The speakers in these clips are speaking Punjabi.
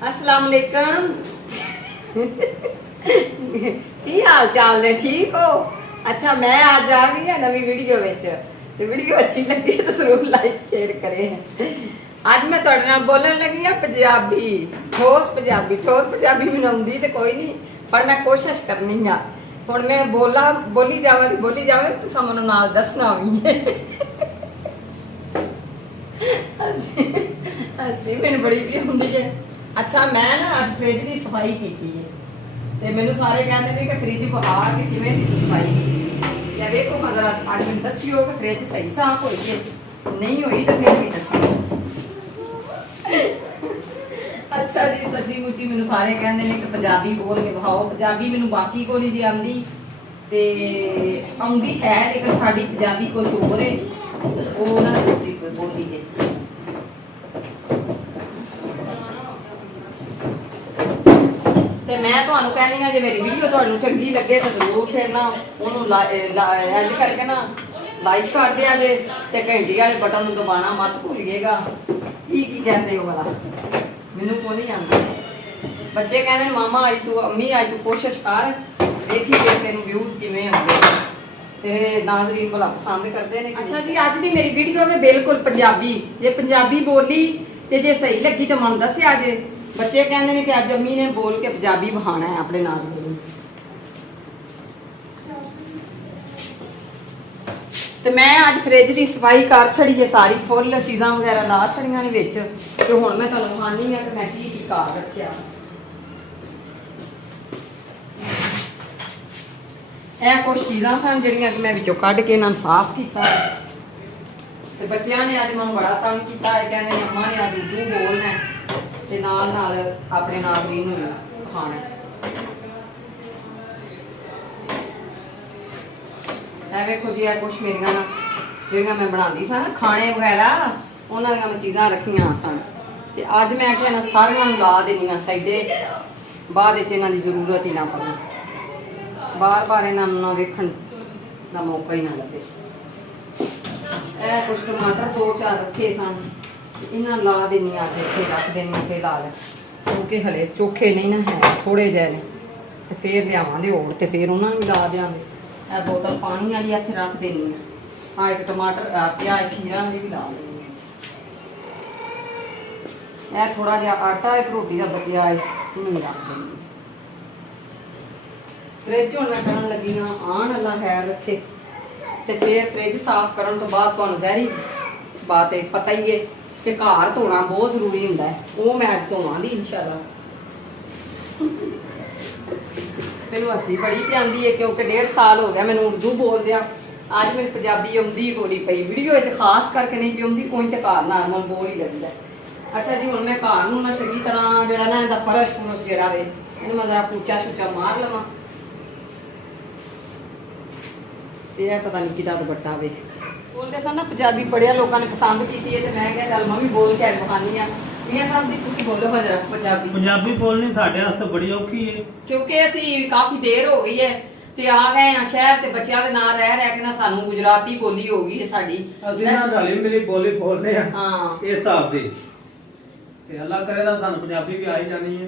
अस्सलाम वालेकुम। की हाल चाल ने, ठीक हो? अच्छा, मैं आज आ गई है नवी वीडियो विच ते वीडियो अच्छी लगी तो जरूर लाइक शेयर करें। आज मैं तुहाडे नाल बोलण लगी हां पंजाबी, ठोस पंजाबी मैनूं आउंदी ते कोई नहीं, पर मैं कोशिश करनी आ। हुण मैं बोली जावां तुसां मैनूं नाल दसना भी है। हसी मैनूं बड़ी भी आउंदी है। अच्छा, मैं ना अज फ्रिज की सफाई की है ते मैनूं सारे कहते हैं कि फ्रिज बहा के किवें दी सफाई की है। वेखो मगर अज मैनूं दस्सिओ कि फ्रिज सही साफ होई है, नहीं होई तो फिर भी दस्सिओ। अच्छा जी, सच्ची मुच्ची मैनूं सारे कहते हैं कि पंजाबी बोल के बहाओ। पंजाबी मैनूं बाकी को नहीं जी आंदी ते आउंदी है, लेकिन साडी पंजाबी कुछ होर है, वो ना तुसीं बोलदी जे। ਤੇ ਮੈਂ ਤੁਹਾਨੂੰ ਕਹਿੰਦੀ ਆ, ਜੇ ਮੇਰੀ ਵੀਡੀਓ ਤੁਹਾਨੂੰ ਚੰਗੀ ਲੱਗੇ ਤਾਂ ਜ਼ਰੂਰ ਫਿਰ ਨਾ ਉਹਨੂੰ ਇੰਜ ਕਰਕੇ ਨਾ ਲਾਈਕ ਕਰ ਦਿਆ ਜੇ ਤੇ ਘੰਟੀ ਵਾਲੇ ਬਟਨ ਨੂੰ ਦਬਾਉਣਾ ਮਤ ਭੁੱਲੀਏਗਾ। ਕੀ ਕਹਿੰਦੇ ਹੋ ਵਾਲਾ ਮੈਨੂੰ ਕੋਈ ਨਹੀਂ ਆਉਂਦਾ। ਬੱਚੇ ਕਹਿੰਦੇ ਨੇ ਮਾਮਾ ਅੱਜ ਤੂੰ ਅੰਮੀ ਅੱਜ ਤੂੰ ਕੋਸ਼ਿਸ਼ ਕਰ, ਵੇਖੀ ਫਿਰ ਤੈਨੂੰ ਵਿਊਜ਼ ਕਿਵੇਂ ਆਉਂਦੇ ਤੇਰੇ ਨਾਜ਼ਰੀਨ ਭਲਾ ਪਸੰਦ ਕਰਦੇ ਨੇ। ਅੱਛਾ ਜੀ, ਅੱਜ ਦੀ ਮੇਰੀ ਵੀਡੀਓ ਮੈਂ ਬਿਲਕੁਲ ਪੰਜਾਬੀ, ਜੇ ਪੰਜਾਬੀ ਬੋਲੀ ਤੇ ਜੇ ਸਹੀ ਲੱਗੀ ਤਾਂ ਮਨ ਦੱਸਿਆ ਜੇ। ਬੱਚੇ ਕਹਿੰਦੇ ਨੇ ਕਿ ਅੱਜ ਅੰਮੀ ਨੇ ਬੋਲ ਕੇ ਪੰਜਾਬੀ ਬਹਾਣਾ ਹੈ ਆਪਣੇ ਨਾਲ ਨੂੰ। ਤੇ ਮੈਂ ਅੱਜ ਫ੍ਰਿਜ ਦੀ ਸਫਾਈ ਕਰ ਛੜੀ ਹੈ, ਸਾਰੀ ਫੁੱਲ ਚੀਜ਼ਾਂ ਵਗੈਰਾ ਲਾ ਛੜੀਆਂ ਨੇ ਵਿੱਚ। ਤੇ ਹੁਣ ਮੈਂ ਤੁਹਾਨੂੰ ਦਿਖਾਣੀ ਆ ਕਿ ਮੈਂ ਕੀ ਕੀ ਕਰ ਰੱਖਿਆ। ਇਹ ਕੁਝ ਚੀਜ਼ਾਂ ਸਨ ਜਿਹੜੀਆਂ ਕਿ ਮੈਂ ਵਿੱਚੋਂ ਕੱਢ ਕੇ ਇਹਨਾਂ ਨੂੰ ਸਾਫ਼ ਕੀਤਾ। ਤੇ ਬੱਚਿਆਂ ਨੇ ਅੱਜ ਮੈਨੂੰ ਬੜਾ ਤੰਗ ਕੀਤਾ ਹੈ, ਕਹਿੰਦੇ ਨੇ ਅੰਮਾ ਨੇ ਅੱਜ ਉਰਦੂ ਬੋਲਣਾ ਤੇ ਨਾਲ ਨਾਲ ਆਪਣੇ ਨਾਜ਼ਰੀਨ ਨੂੰ ਖਾਣਾ। ਇਹ ਵੇਖੋ ਜੀ, ਇਹ ਕੁਛ ਮੇਰੀਆਂ ਜਿਹੜੀਆਂ ਮੈਂ ਬਣਾਉਂਦੀ ਸਾਂ ਖਾਣੇ ਵਗੈਰਾ, ਉਹਨਾਂ ਦੀਆਂ ਮੈਂ ਚੀਜ਼ਾਂ ਰੱਖੀਆਂ ਸਨ ਤੇ ਅੱਜ ਮੈਂ ਕਿ ਇਹਨਾਂ ਸਾਰੀਆਂ ਨੂੰ ਲਾ ਦੇਣੀਆਂ ਸਾਈਡੇ, ਬਾਅਦ ਵਿੱਚ ਇਹਨਾਂ ਦੀ ਜ਼ਰੂਰਤ ਹੀ ਨਾ ਪਵੇ, ਬਾਰ ਇਹਨਾਂ ਨੂੰ ਨਾ ਵੇਖਣ ਦਾ ਮੌਕਾ ਹੀ ਨਾ ਲੱਗੇ। ਇਹ ਕੁਛ ਟਮਾਟਰ 2-4 ਰੱਖੇ ਸਨ, ਇਹਨਾਂ ਲਾ ਦੇਣੀਆਂ ਤੇ ਇੱਥੇ ਰੱਖ ਦੇਣੀਆਂ ਫਿਲਹਾਲ, ਕਿਉਂਕਿ ਹਲੇ ਚੋਖੇ ਨਹੀਂ ਨਾ ਹੈ, ਥੋੜੇ ਜਿਹੇ ਨੇ ਤੇ ਫੇਰ ਲਿਆਵਾਂਗੇ ਹੋਰ ਤੇ ਫੇਰ ਉਹਨਾਂ ਨੂੰ ਵੀ ਲਾ ਦਿਆਂਗੇ। ਇਹ ਬੋਤਲ ਪਾਣੀ ਵਾਲੀ ਇੱਥੇ ਰੱਖ ਦੇਣੀ ਆ, ਇੱਕ ਟਮਾਟਰ ਪਿਆਜ਼ ਖੀਰਾ ਵੀ ਲਾ ਦੇਣੀ ਹੈ। ਇਹ ਥੋੜਾ ਜਿਹਾ ਆਟਾ ਇੱਕ ਰੋਟੀ ਦਾ ਬਚਿਆ ਹੈ, ਉਹਨੂੰ ਵੀ ਰੱਖ ਦੇਣੀ। ਫ੍ਰਿਜ ਹੁਣ ਮੈਂ ਕਰਨ ਲੱਗੀ ਹਾਂ ਆਣ ਵਾਲਾ ਹੈ ਰੱਖੇ ਤੇ ਫਿਰ ਫ੍ਰਿਜ ਸਾਫ਼ ਕਰਨ ਤੋਂ ਬਾਅਦ ਤੁਹਾਨੂੰ ਜ਼ਹਿਰੀ ਬਾਤ ਹੈ ਪਤਾ ਹੀ ਹੈ ਕਿ ਘਰ ਧੋਣਾ ਬਹੁਤ ਜ਼ਰੂਰੀ ਹੁੰਦਾ ਹੈ। ਉਹ ਮੈਂ ਅੱਜ ਧੋਵਾਂਗੀ ਇਨਸ਼ਾਅੱਲਾ। ਮੈਨੂੰ ਹੱਸੀ ਬੜੀ ਪਿਆਂਦੀ ਹੈ ਕਿਉਂਕਿ 1.5 ਸਾਲ ਹੋ ਗਿਆ ਮੈਨੂੰ ਉਰਦੂ ਬੋਲਦਿਆਂ, ਅੱਜ ਮੈਨੂੰ ਪੰਜਾਬੀ ਆਉਂਦੀ ਹੋਣੀ ਪਈ। ਵੀਡੀਓ ਵਿੱਚ ਖਾਸ ਕਰਕੇ ਨਹੀਂ ਪਿਆਉਂਦੀ, ਕੋਈ ਤੇ ਘਰ ਨਾਰਮਲ ਬੋਲ ਹੀ ਲੈਂਦਾ। ਅੱਛਾ ਜੀ, ਹੁਣ ਮੈਂ ਘਰ ਨੂੰ ਨਾ ਚੰਗੀ ਤਰ੍ਹਾਂ ਜਿਹੜਾ ਨਾ ਇਹਦਾ ਫਰਸ਼ ਜਿਹੜਾ ਵੇ ਇਹਨੂੰ ਮੈਂ ਜ਼ਰਾ ਪੂਚਾ ਸ਼ੂਚਾ ਮਾਰ ਲਵਾਂ। ਤੇ ਇਹ ਪਤਾ ਨਹੀਂ ਕਿਹਦਾ ਦੁਪੱਟਾ ਵੇ, ਬੋਲਦੇ ਸਨ ਨਾ ਪੰਜਾਬੀ ਬੜਿਆ ਲੋਕਾਂ ਨੇ ਪਸੰਦ ਕੀਤੀ ਹੈ ਤੇ ਮੈਂ ਕਿਹਾ ਚੱਲ ਮੈਂ ਵੀ ਬੋਲ ਕੇ ਬਹਾਨੀ ਆ। ਮੀਆਂ ਸਾਹਿਬ ਦੀ ਤੁਸੀਂ ਬੋਲੋ ਜਰਾ ਪੰਜਾਬੀ। ਪੰਜਾਬੀ ਬੋਲਣੀ ਸਾਡੇ ਵਾਸਤੇ ਬੜੀ ਔਖੀ ਹੈ, ਕਿਉਂਕਿ ਅਸੀਂ ਕਾਫੀ ਦੇਰ ਹੋ ਗਈ ਹੈ ਤੇ ਆ ਗਏ ਆ ਸ਼ਹਿਰ ਤੇ ਬੱਚਿਆਂ ਦੇ ਨਾਲ ਰਹਿ ਕੇ ਨਾ ਸਾਨੂੰ ਗੁਜਰਾਤੀ ਬੋਲੀ ਹੋ ਗਈ ਹੈ ਸਾਡੀ। ਅਸੀਂ ਨਾ ਰਲੀ ਮਿਲੀ ਬੋਲੀ ਬੋਲਦੇ ਆ ਹਾਂ ਇਸ ਹਿਸਾਬ ਦੀ, ਤੇ ਅੱਲਾਹ ਕਰੇ ਤਾਂ ਸਾਨੂੰ ਪੰਜਾਬੀ ਵੀ ਆ ਹੀ ਜਾਣੀ ਹੈ।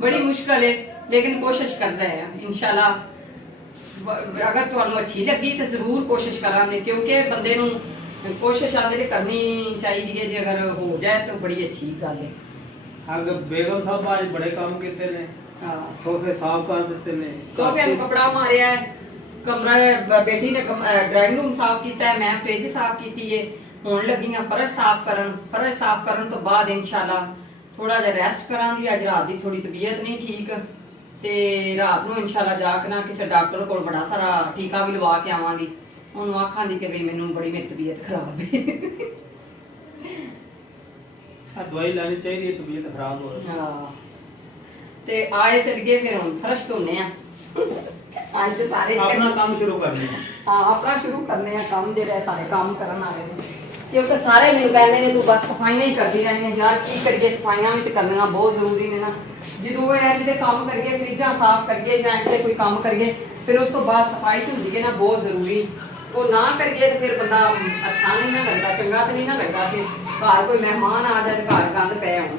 ਬੜੀ ਮੁਸ਼ਕਲ ਹੈ ਲੇਕਿਨ ਕੋਸ਼ਿਸ਼ ਕਰ ਰਹੇ ਆ ਇਨਸ਼ਾਅੱਲਾ। अगर ਤੁਹਾਨੂੰ अच्छी लगी तो जरूर कोशिश करांगे, क्योंकि बंदे नूं कोशिश आंदे ने करनी चाहिए है, जे अगर हो जाए तो बड़ी अच्छी गल है। अगर बेगम साहब आज बड़े काम कीते ने, सोफे साफ कर दिते ने, सोफे ਨੂੰ कपड़ा मारिया है, कमरा बेटी ने ड्राइंग रूम साफ किया है, मैं फ्रिज साफ की है। हुण लगी हां फर्श साफ करन तो बाद इंशाअल्लाह थोड़ा जिहा रेस्ट करांगी। अज रात दी थोड़ी तबीयत नहीं ठीक ਤੇ ਰਾਤ ਨੂੰ ਇਨਸ਼ਾਅੱਲਾ ਜਾ ਕੇ ਨਾ ਕਿਸੇ ਡਾਕਟਰ ਕੋਲ ਬੜਾ ਸਾਰਾ ਟੀਕਾ ਵੀ ਲਵਾ ਕੇ ਆਵਾਂਗੀ। ਉਹਨੂੰ ਆਖਾਂ ਦੀ ਕਿ ਵੀ ਮੈਨੂੰ ਬੜੀ ਮੇਰੀ ਤਬੀਅਤ ਖਰਾਬ ਹੈ। ਆ ਦਵਾਈ ਲੈਣੀ ਚਾਹੀਦੀ ਹੈ ਤਬੀਅਤ ਖਰਾਬ ਹੋ ਰਹੀ। ਹਾਂ ਤੇ ਆਏ ਚੱਲ ਗਏ ਫਿਰ ਹੁਣ ਫਰਸ਼ ਧੋਨੇ ਆ। ਅੱਜ ਤੇ ਸਾਰੇ ਆਪਣਾ ਕੰਮ ਸ਼ੁਰੂ ਕਰਨੇ ਹਾਂ ਆਪਣਾ ਸ਼ੁਰੂ ਕਰਨੇ ਆ ਕੰਮ, ਜਿਹੜੇ ਸਾਰੇ ਕੰਮ ਕਰਨ ਵਾਲੇ ਨੇ, ਕਿਉਂਕਿ ਸਾਰੇ ਮੈਨੂੰ ਕਹਿੰਦੇ ਨੇ ਤੂੰ ਬਸ ਸਫਾਈਆਂ ਹੀ ਕਰਦੀ ਰਹਿੰਦੀ ਹੈ। ਯਾਰ ਕੀ ਕਰੀਏ, ਸਫਾਈਆਂ ਵੀ ਤੇ ਕਰਨੀਆਂ ਬਹੁਤ ਜ਼ਰੂਰੀ ਨੇ ਨਾ। ਜਦੋਂ ਇਹ ਜਿਹੇ ਕੰਮ ਕਰੀਏ, ਫਰਿੱਜਾਂ ਸਾਫ਼ ਕਰੀਏ ਜਾਂ ਇੱਥੇ ਕੋਈ ਕੰਮ ਕਰੀਏ, ਫਿਰ ਉਸ ਤੋਂ ਬਾਅਦ ਸਫਾਈ ਹੁੰਦੀ ਹੈ ਨਾ ਬਹੁਤ ਜ਼ਰੂਰੀ। ਉਹ ਨਾ ਕਰੀਏ ਤੇ ਫਿਰ ਬੰਦਾ ਅੱਛਾ ਨਹੀਂ ਨਾ ਲੱਗਦਾ, ਚੰਗਾ ਤੇ ਨਹੀਂ ਨਾ ਲੱਗਦਾ ਕਿ ਘਰ ਕੋਈ ਮਹਿਮਾਨ ਆ ਜਾਏ ਤੇ ਘਰ ਗੰਦ ਪਏ ਹੋਣ।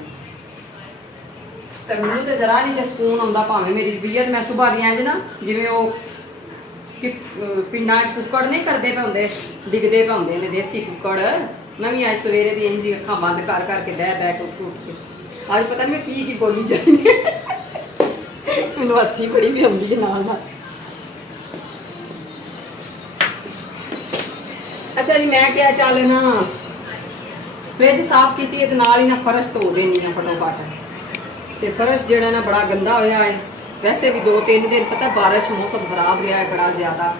ਤੇ ਮੈਨੂੰ ਤੇ ਜਰਾ ਨਹੀਂ ਤੇ ਸਕੂਨ ਆਉਂਦਾ ਭਾਵੇਂ ਮੇਰੀ ਤਬੀਅਤ ਮੈਂ ਸੁਭਾ ਦੀ ਇੰਜ ਨਾ ਜਿਵੇਂ ਉਹ ਕਿ ਪਿੰਡਾਂ 'ਚ ਕੁੱਕੜ ਨਹੀਂ ਕਰਦੇ ਪਾਉਂਦੇ ਡਿੱਗਦੇ ਪਾਉਂਦੇ ਨੇ ਦੇਸੀ ਕੁੱਕੜ ਮੈਂ ਵੀ ਅੱਜ ਸਵੇਰੇ ਦੀ ਇੰਜ ਹੀ ਅੱਖਾਂ ਬੰਦ ਕਰ ਕਰਕੇ ਬਹਿ ਕੇ ਉੱਠ ਕੇ ਅੱਜ ਪਤਾ ਨਹੀਂ ਮੈਂ ਕੀ ਬੋਲੀ ਜਾਂਦੀ ਮੈਨੂੰ ਹੱਸੀ ਬੜੀ ਵੀ ਆਉਂਦੀ ਹੈ ਨਾਲ ਨਾਲ। ਅੱਛਾ ਜੀ ਮੈਂ ਕਿਹਾ ਚੱਲ ਨਾ ਫ੍ਰਿਜ ਸਾਫ਼ ਕੀਤੀ ਹੈ ਤੇ ਨਾਲ ਹੀ ਨਾ ਫਰਸ਼ ਧੋ ਦੇਣੀ ਆ ਫਟੋਫਟ ਤੇ ਫਰਸ਼ ਜਿਹੜਾ ਨਾ ਬੜਾ ਗੰਦਾ ਹੋਇਆ ਹੈ ਵੈਸੇ ਵੀ 2-3 ਦਿਨ ਪਤਾ ਬਾਰਿਸ਼ ਮੌਸਮ ਖਰਾਬ ਰਿਹਾ ਹੈ ਬੜਾ ਜ਼ਿਆਦਾ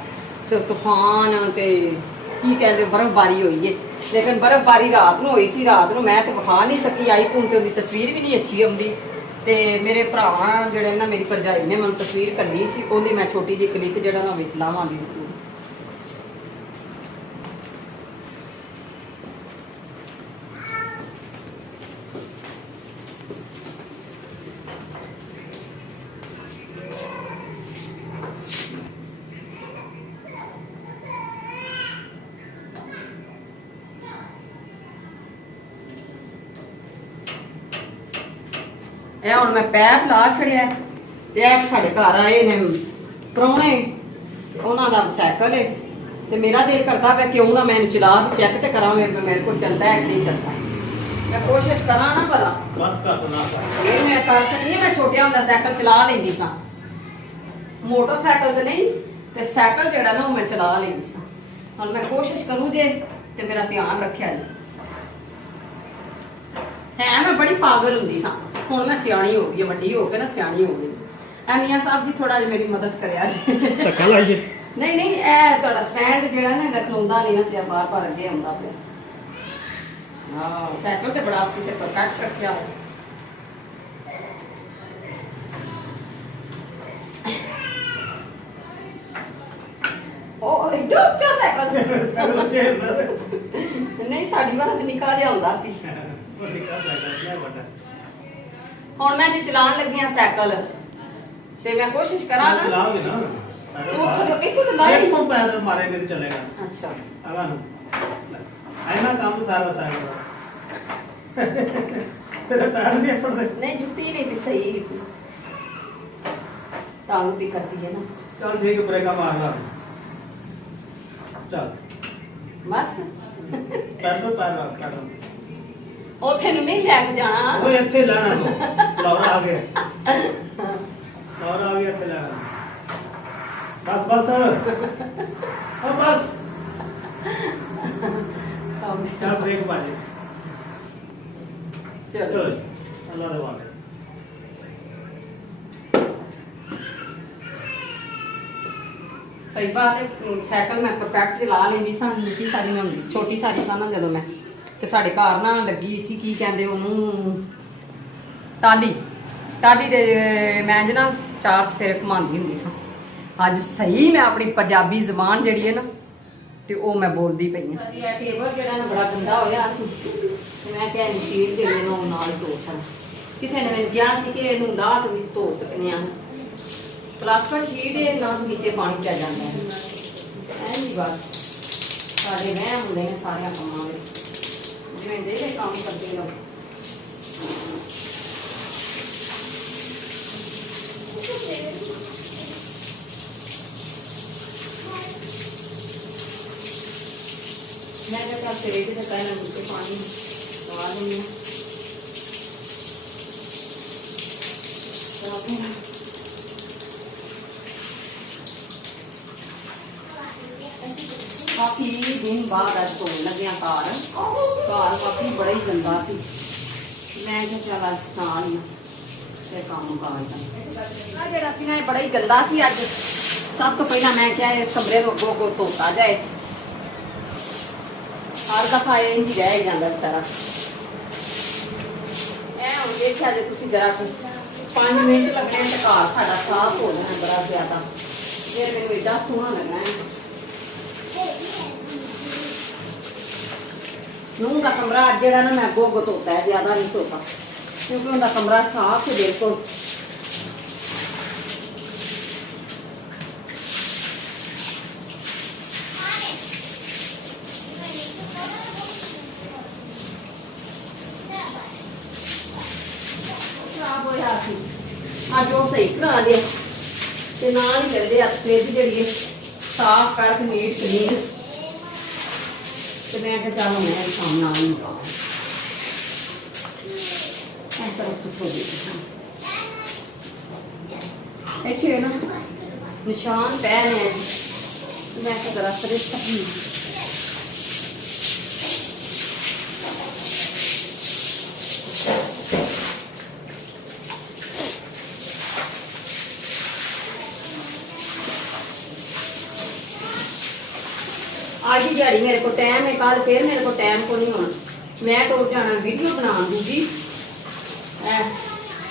ਤੇ ਤੂਫਾਨ ਤੇ ਕੀ ਕਹਿੰਦੇ ਬਰਫ਼ਬਾਰੀ ਹੋਈ ਹੈ ਲੇਕਿਨ ਬਰਫ਼ਬਾਰੀ ਰਾਤ ਨੂੰ ਹੋਈ ਸੀ ਰਾਤ ਨੂੰ ਮੈਂ ਤੇ ਵਿਖਾ ਨਹੀਂ ਸਕੀ ਆਈਫੋਨ ਤੇ ਉਹਦੀ ਤਸਵੀਰ ਵੀ ਨਹੀਂ ਅੱਛੀ ਆਉਂਦੀ ਤੇ ਮੇਰੇ ਭਰਾਵਾਂ ਜਿਹੜੇ ਨਾ ਮੇਰੀ ਭਰਜਾਈ ਨੇ ਮੈਨੂੰ ਤਸਵੀਰ ਕੱਲੀ ਸੀ ਉਹਦੀ ਮੈਂ ਛੋਟੀ ਜਿਹੀ ਕਲਿੱਪ ਜਿਹੜਾ ਨਾ ਵਿੱਚ ਲਾਵਾਂਗੀ। ਇਹ ਹੁਣ ਮੈਂ ਪੈਪ ਲਾ ਛੜਿਆ ਤੇ ਇਹ ਸਾਡੇ ਘਰ ਆਏ ਨੇ ਪ੍ਰਾਹੁਣੇ ਉਹਨਾਂ ਦਾ ਸਾਈਕਲ ਹੈ ਤੇ ਮੇਰਾ ਦਿਲ ਕਰਦਾ ਪਿਆ ਕਿਉਂ ਨਾ ਮੈਂ ਇਹਨੂੰ ਚਲਾ ਕੇ ਚੈੱਕ ਤੇ ਕਰਾਂ ਮੇਰੇ ਕੋਲ ਚੱਲਦਾ ਹੈ ਕਿ ਨਹੀਂ ਚੱਲਦਾ ਮੈਂ ਕੋਸ਼ਿਸ਼ ਕਰਾਂ ਨਾ ਭਲਾ ਬਸ ਕਰ ਨਾ ਇਹ ਮੈਂ ਕਰ ਸਕਦੀ ਹਾਂ। ਮੈਂ ਛੋਟਿਆ ਹੁੰਦਾ ਸਾਈਕਲ ਚਲਾ ਲੈਂਦੀ ਸਾਂ ਮੋਟਰਸਾਈਕਲ ਤੇ ਨਹੀਂ ਤੇ ਸਾਈਕਲ ਜਿਹੜਾ ਨਾ ਉਹ ਮੈਂ ਚਲਾ ਲੈਂਦੀ ਸਾਂ। ਹੁਣ ਮੈਂ ਕੋਸ਼ਿਸ਼ ਕਰੂੰ ਜੇ ਤੇ ਮੇਰਾ ਧਿਆਨ ਰੱਖਿਆ ਜੀ ਹੈ ਮੈਂ ਬੜੀ ਪਾਗਲ ਹੁੰਦੀ ਸਾਂ ਹੁਣ ਮੈਂ ਸਿਆਣੀ ਹੋ ਗਈ ਵੱਡੀ ਹੋ ਕੇ ਨਾ ਸਿਆਣੀ ਹੋ ਗਈ। ਮੀਆਂ ਸਾਹਿਬ ਜੀ ਥੋੜਾ ਜਿਹਾ ਮੇਰੀ ਮਦਦ ਕਰਿਆ ਜੀ ਧੱਕਾ ਲਾਈਏ ਨਹੀਂ ਇਹ ਤੁਹਾਡਾ ਸਟੈਂਡ ਜਿਹੜਾ ਨਾ ਇਹਦਾ ਖਲੋਂਦਾ ਨਹੀਂ ਨਾ ਤੇ ਬਾਰ ਅੱਗੇ ਆਉਂਦਾ ਪਿਆ। ਹਾਂ ਸਾਈਕਲ ਤੇ ਬੜਾ ਕਿਸੇ ਪਰਫੈਕਟ ਰੱਖਿਆ ਹੋਇਆ। ਉਹ ਇੱਡਾ ਉੱਚਾ ਸਾਈਕਲ ਨਹੀਂ ਸਾਡੀ ਵਾਰ ਤੇ ਨਿੱਕਾ ਜਿਹਾ ਹੁੰਦਾ ਸੀ ਹੁਣ ਮੈਂ ਜੇ ਚਲਾਉਣ ਲੱਗੀ ਆ ਸਾਈਕਲ ਤੇ ਮੈਂ ਕੋਸ਼ਿਸ਼ ਕਰਾਂ ਨਾ ਚਲਾਓਗੇ ਨਾ ਇੱਥੋਂ ਤਾਂ ਲਾਈ ਫੋਨ ਪੈਰ ਮਾਰੇਂਗੇ ਤੇ ਚੱਲੇਗਾ। ਅੱਛਾ ਆਗਾ ਨੂੰ ਆਇਨਾ ਕੰਮ ਸਾਰਾ ਸਾਰਾ ਤੇਰਾ ਪੈਰ ਨਹੀਂ ਪੜਦੇ ਨਹੀਂ ਜੁੱਤੀ ਨਹੀਂ ਵੀ ਸਹੀ ਕੀਤੀ ਤਾਂ ਵੀ ਕਰਦੀ ਹੈ ਨਾ ਚੱਲ ਠੀਕ ਬ੍ਰੇਕਾਂ ਮਾਰ ਲਾ ਚੱਲ ਬਸ ਪੈਰ ਤੋਂ ਪੈਰ ਰੱਖ ਕਰ ਉੱਥੇ ਨੂੰ ਨਹੀਂ ਲੈ ਕੇ ਜਾਣਾ ਉਹ ਇੱਥੇ ਲੈਣਾ ਤੂੰ ਲੌਰਾ ਆ ਗਿਆ ਲੌਰਾ ਆ ਗਿਆ ਇੱਥੇ ਲੈਣਾ ਬਸ ਬਸ ਚੱਲ ਬ੍ਰੇਕ ਮਾਰ ਚਲੋ ਅੱਲਾ ਦੇ ਵਾਲੇ ਸਹੀ ਬਾਤ ਹੈ ਸਾਈਕਲ ਮੈਂ ਪਰਫੈਕਟ ਚਲਾ ਲੈਂਦੀ ਸਾਂ ਨਿੱਕੀ ਸਾਰੀ ਮੈਂ ਹੁੰਦੀ ਛੋਟੀ ਸਾਰੀ ਸਾਂ ਨਾ ਜਦੋਂ ਮੈਂ ਤੇ ਸਾਡੇ ਘਰ ਨਾ ਲੱਗੀ ਸੀ ਕੀ ਕਹਿੰਦੇ ਉਹਨੂੰ ਟਾਲੀ ਦੇ ਮੈਂ ਨਾ ਚਾਰ ਚਫੇਰੇ ਘੁਮਾਉਂਦੀ ਹੁੰਦੀ ਸਾਂ। ਅੱਜ ਸਹੀ ਮੈਂ ਆਪਣੀ ਪੰਜਾਬੀ ਜ਼ਬਾਨ ਜਿਹੜੀ ਹੈ ਨਾ ਤੇ ਉਹ ਮੈਂ ਬੋਲਦੀ ਪਈ ਹਾਂ। ਇਹ ਟੇਬਲ ਜਿਹੜਾ ਨਾ ਬੜਾ ਗੰਦਾ ਹੋਇਆ ਸੀ ਤੇ ਮੈਂ ਕਿਹਾ ਸ਼ੀਟ ਜਿਹੜੇ ਨੂੰ ਨਾਲ ਧੋ ਛੱਡ ਕਿਸੇ ਨੇ ਮੈਨੂੰ ਕਿਹਾ ਸੀ ਕਿ ਇਹਨੂੰ ਲਾਹ ਕੇ ਵਿੱਚ ਧੋ ਸਕਨੇ ਆ ਪਲਾਸਟਿਕ ਸ਼ੀਟ ਇਹ ਨਾ ਨੀਚੇ ਪਾਣੀ ਪੈ ਜਾਂਦਾ ਹੈ ਐਂ ਨਹੀਂ ਬਸ ਸਾਡੇ ਵਹਿਮ ਹੁੰਦੇ ਨੇ ਸਾਰਿਆਂ ਕੰਮਾਂ ਵਿੱਚ ਜਿਵੇਂ ਜਿਹੜੇ ਕੰਮ ਕਰਦੇ ਰਹੋ। मैं जब आप तेरे से पहले मुझे पानी दवा दूंगी काफी दिन बाद आज धोन लगे घर काफी बड़ा ही गंदा सी मैं चल अज स्नान ही काम काज बड़ा ही गंदा सी अज सब तो पहला मैं क्या इस कमरे को अगो अगो धोता जाए हर दफा ये ही रह जाता बेचारा हम देखा जो तुम जरा 5 मिनट लगने तो घर साडा साफ हो जाना बड़ा ज्यादा फिर मैंने एडा सोहना लगना है। नूह का कमरा अज जरा ना मैं अगो अगो धोता है ज्यादा नहीं धोता क्योंकि उनका कमरा साफ है बिल्कुल। खराब हो जाती ਅੱਜ ਉਹ ਸਹੀ ਬਣਾ ਲਿਆ ਤੇ ਨਾਲ ਹੀ ਕਰਦੇ ਆ ਫ੍ਰਿਜ ਜਿਹੜੀ ਹੈ ਸਾਫ਼ ਕਰਕੇ ਨੀਟ ਕਲੀਨ ਤੇ ਮੈਂ ਕਿਹਾ ਚੱਲ ਮੈਂ ਸ਼ਾਮ ਨਾਲ ਹੀ ਪਾਵਾਂ ਐਸਾ ਸੁੱਕੋ ਦੇ ਇੱਥੇ ਨਾ ਨਿਸ਼ਾਨ ਪੈ ਨੇ ਮੈਂ ਕਿਹਾ ਜਰਾ ਫ੍ਰਿਜ ਤੱਕ आज ही दिहाड़ी मेरे को टाइम है कल फिर मेरे को टाइम को नहीं होना मैं टुर जाना वीडियो बना दूंगी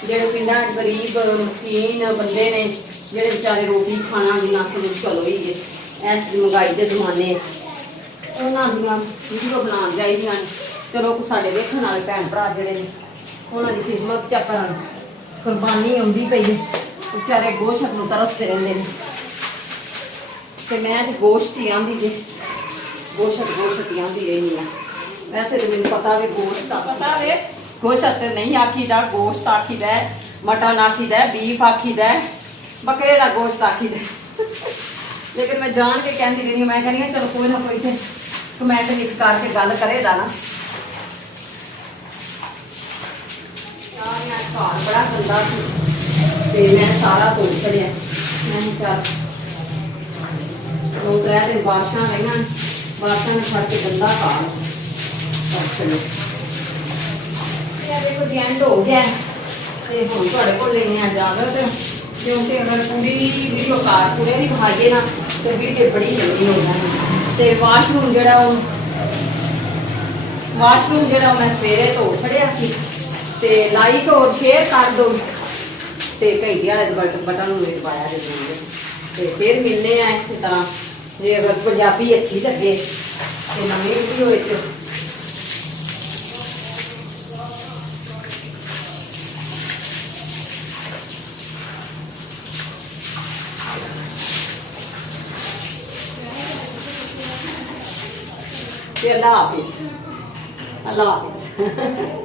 जेडे पिंडा गरीब मस्कीन बंदे ने जेडे बेचारे रोटी खाना भी ना मुश्किल हो गई इस महंगाई के जमाने उन्होंने वीडियो बना चाहिए चलो साढ़े देखने वाले भैन भरा जेडे ने उन्होंने खिदमत चेक कर कुर्बानी आती पई है बेचारे गोश्त में तरसते रहते हैं तो मैं तो गोश्त ही आँदी जे गोश्त ही आँदी रहनी है वैसे तो मैंने पता वे गोश्त का पता वे गोश्त नहीं आखीदा गोश्त आखीदा मटन आखीदा बीफ आखीदा बकरे का गोश्त आखीदा लेकिन मैं जान के कहती रही मैं कहनी चलो कोई ना कोई थे कमेंट लिख करके गल करेगा ना यार बड़ा गंदा सी मैं सारा धो छड़िया मैं चल 2-3 दिन बारिशां रही बारिशां ने फट के गंदा काल चलो देखो जी एंड हो गया ते हुण तुहाडे कोल लेने आ इजाजत क्योंकि अगर पूरी वीडियो कार पूरे नहीं दिखाइए ना तो वीडियो बड़ी लंबी हो जानी ते वाशरूम जिहड़ा मैं सवेरे धो छड़िया सी ते लाइक और शेयर कर दो ते घंटे वाले बटन में दबाया जरूर ते फिर मिलने आ इस तरह जे अगर पंजाबी अच्छी लगे तो नवी वीडियो अल्लाह हाफिज